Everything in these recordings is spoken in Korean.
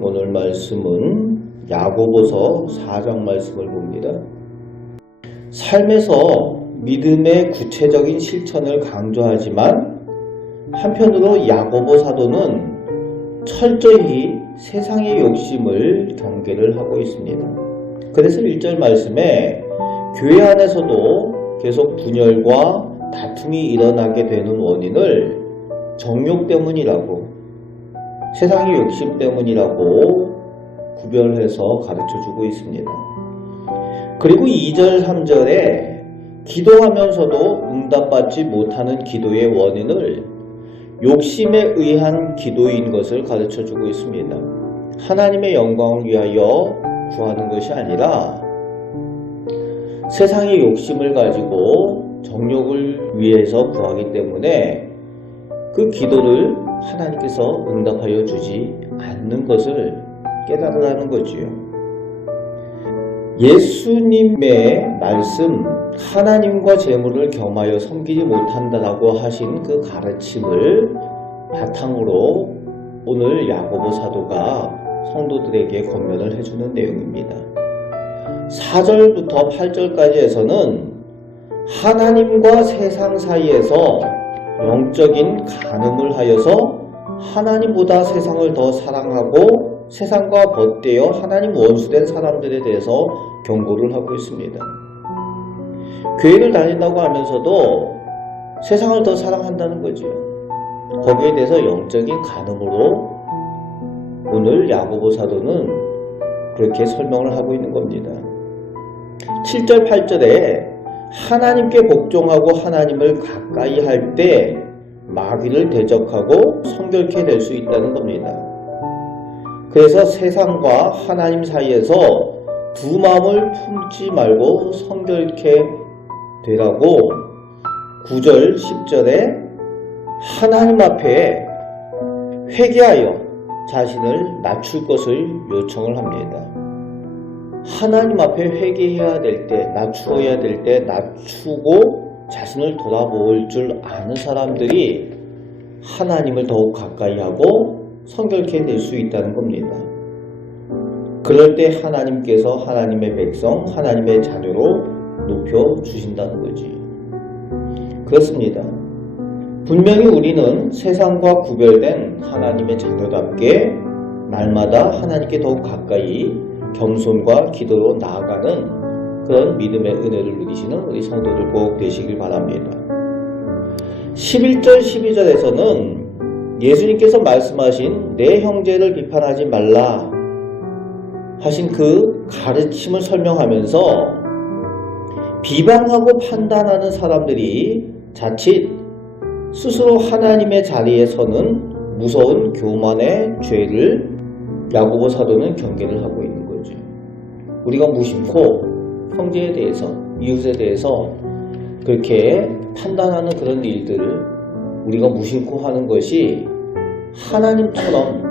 오늘 말씀은 야고보서 4장 말씀을 봅니다. 삶에서 믿음의 구체적인 실천을 강조하지만 한편으로 야고보 사도는 철저히 세상의 욕심을 경계를 하고 있습니다. 그래서 1절 말씀에 교회 안에서도 계속 분열과 다툼이 일어나게 되는 원인을 정욕 때문이라고, 세상의 욕심 때문이라고 구별해서 가르쳐주고 있습니다. 그리고 2절 3절에 기도하면서도 응답받지 못하는 기도의 원인을 욕심에 의한 기도인 것을 가르쳐주고 있습니다. 하나님의 영광을 위하여 구하는 것이 아니라 세상의 욕심을 가지고 정욕을 위해서 구하기 때문에 그 기도를 하나님께서 응답하여 주지 않는 것을 깨달으라는 거지요. 예수님의 말씀, 하나님과 재물을 겸하여 섬기지 못한다라고 하신 그 가르침을 바탕으로 오늘 야고보 사도가 성도들에게 권면을 해주는 내용입니다. 4절부터 8절까지에서는 하나님과 세상 사이에서 영적인 간음을 하여서 하나님보다 세상을 더 사랑하고 세상과 벗대어 하나님 원수된 사람들에 대해서 경고를 하고 있습니다. 교회를 다닌다고 하면서도 세상을 더 사랑한다는 거죠. 거기에 대해서 영적인 간음으로 오늘 야고보 사도는 그렇게 설명을 하고 있는 겁니다. 7절 8절에 하나님께 복종하고 하나님을 가까이 할 때 마귀를 대적하고 성결케 될 수 있다는 겁니다. 그래서 세상과 하나님 사이에서 두 마음을 품지 말고 성결케 되라고 9절 10절에 하나님 앞에 회개하여 자신을 낮출 것을 요청을 합니다. 하나님 앞에 회개해야 될 때, 낮추어야 될 때 낮추고 자신을 돌아볼 줄 아는 사람들이 하나님을 더욱 가까이 하고 성결케 될 수 있다는 겁니다. 그럴 때 하나님께서 하나님의 백성, 하나님의 자녀로 높여주신다는 거지. 그렇습니다. 분명히 우리는 세상과 구별된 하나님의 자녀답게 날마다 하나님께 더욱 가까이 겸손과 기도로 나아가는 그런 믿음의 은혜를 누리시는 우리 성도들 꼭 되시길 바랍니다. 11절 12절에서는 예수님께서 말씀하신 내 형제를 비판하지 말라 하신 그 가르침을 설명하면서 비방하고 판단하는 사람들이 자칫 스스로 하나님의 자리에 서는 무서운 교만의 죄를 야고보 사도는 경계를 하고 있는 거죠. 우리가 무심코 형제에 대해서, 이웃에 대해서 그렇게 판단하는 그런 일들을 우리가 무심코 하는 것이 하나님처럼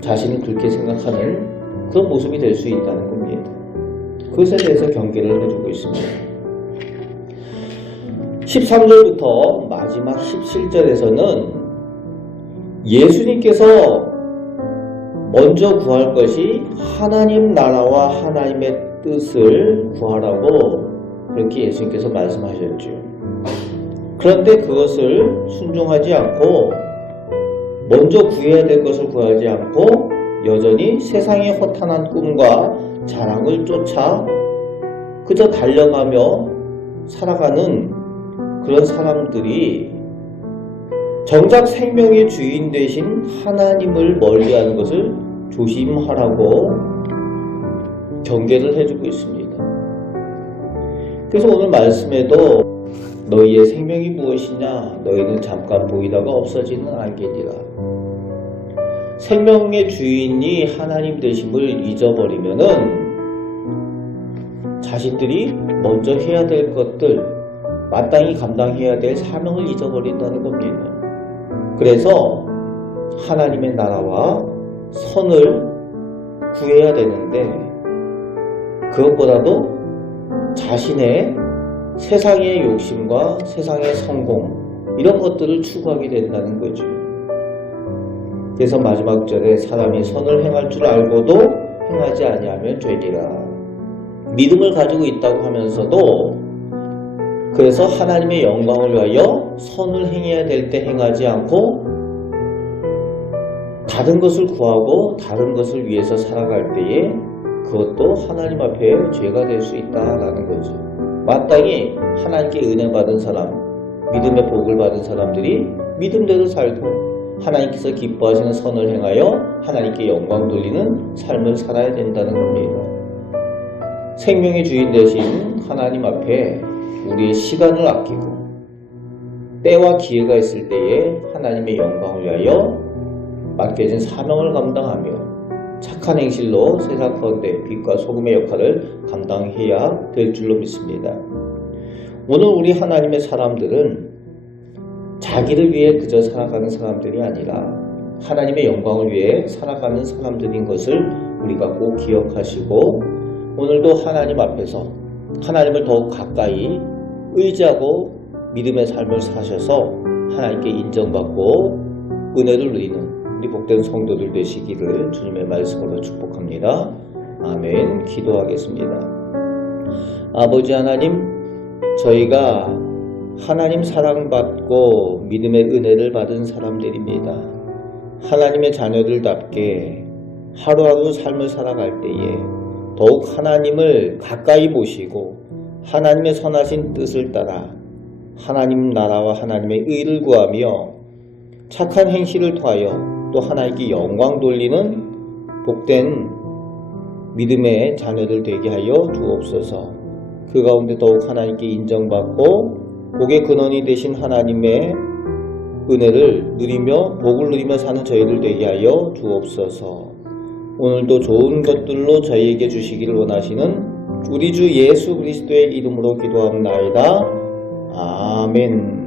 자신을 그렇게 생각하는 그런 모습이 될 수 있다는 겁니다. 그것에 대해서 경계를 해주고 있습니다. 13절부터 마지막 17절에서는 예수님께서 먼저 구할 것이 하나님 나라와 하나님의 뜻을 구하라고 그렇게 예수님께서 말씀하셨죠. 그런데 그것을 순종하지 않고 먼저 구해야 될 것을 구하지 않고 여전히 세상의 허탄한 꿈과 자랑을 쫓아 그저 달려가며 살아가는 그런 사람들이 정작 생명의 주인 되신 하나님을 멀리하는 것을 조심하라고 경계를 해주고 있습니다. 그래서 오늘 말씀에도 너희의 생명이 무엇이냐? 너희는 잠깐 보이다가 없어지는 알겠니라. 생명의 주인이 하나님 되심을 잊어버리면은 자신들이 먼저 해야 될 것들, 마땅히 감당해야 될 사명을 잊어버린다는 겁니다. 그래서 하나님의 나라와 선을 구해야 되는데 그것보다도 자신의 세상의 욕심과 세상의 성공, 이런 것들을 추구하게 된다는 거죠. 그래서 마지막 절에 사람이 선을 행할 줄 알고도 행하지 아니하면 죄니라. 믿음을 가지고 있다고 하면서도 그래서 하나님의 영광을 위하여 선을 행해야 될 때 행하지 않고 다른 것을 구하고 다른 것을 위해서 살아갈 때에 그것도 하나님 앞에 죄가 될 수 있다라는 거죠. 마땅히 하나님께 은혜 받은 사람, 믿음의 복을 받은 사람들이 믿음대로 살고 하나님께서 기뻐하시는 선을 행하여 하나님께 영광 돌리는 삶을 살아야 된다는 겁니다. 생명의 주인 되신 하나님 앞에 우리의 시간을 아끼고 때와 기회가 있을 때에 하나님의 영광을 위하여 맡겨진 사명을 감당하며 착한 행실로 세상 가운데 빛과 소금의 역할을 감당해야 될 줄로 믿습니다. 오늘 우리 하나님의 사람들은 자기를 위해 그저 살아가는 사람들이 아니라 하나님의 영광을 위해 살아가는 사람들인 것을 우리가 꼭 기억하시고 오늘도 하나님 앞에서 하나님을 더욱 가까이 의지하고 믿음의 삶을 사셔서 하나님께 인정받고 은혜를 누리는 우리 복된 성도들 되시기를 주님의 말씀으로 축복합니다. 아멘. 기도하겠습니다. 아버지 하나님, 저희가 하나님 사랑받고 믿음의 은혜를 받은 사람들입니다. 하나님의 자녀들답게 하루하루 삶을 살아갈 때에 더욱 하나님을 가까이 모시고 하나님의 선하신 뜻을 따라 하나님 나라와 하나님의 의를 구하며 착한 행실을 통하여 또 하나님께 영광 돌리는 복된 믿음의 자녀들 되게 하여 주옵소서. 그 가운데 더욱 하나님께 인정받고 복의 근원이 되신 하나님의 은혜를 누리며 복을 누리며 사는 저희들 되게 하여 주옵소서. 오늘도 좋은 것들로 저희에게 주시기를 원하시는 우리 주 예수 그리스도의 이름으로 기도합나이다. 아멘.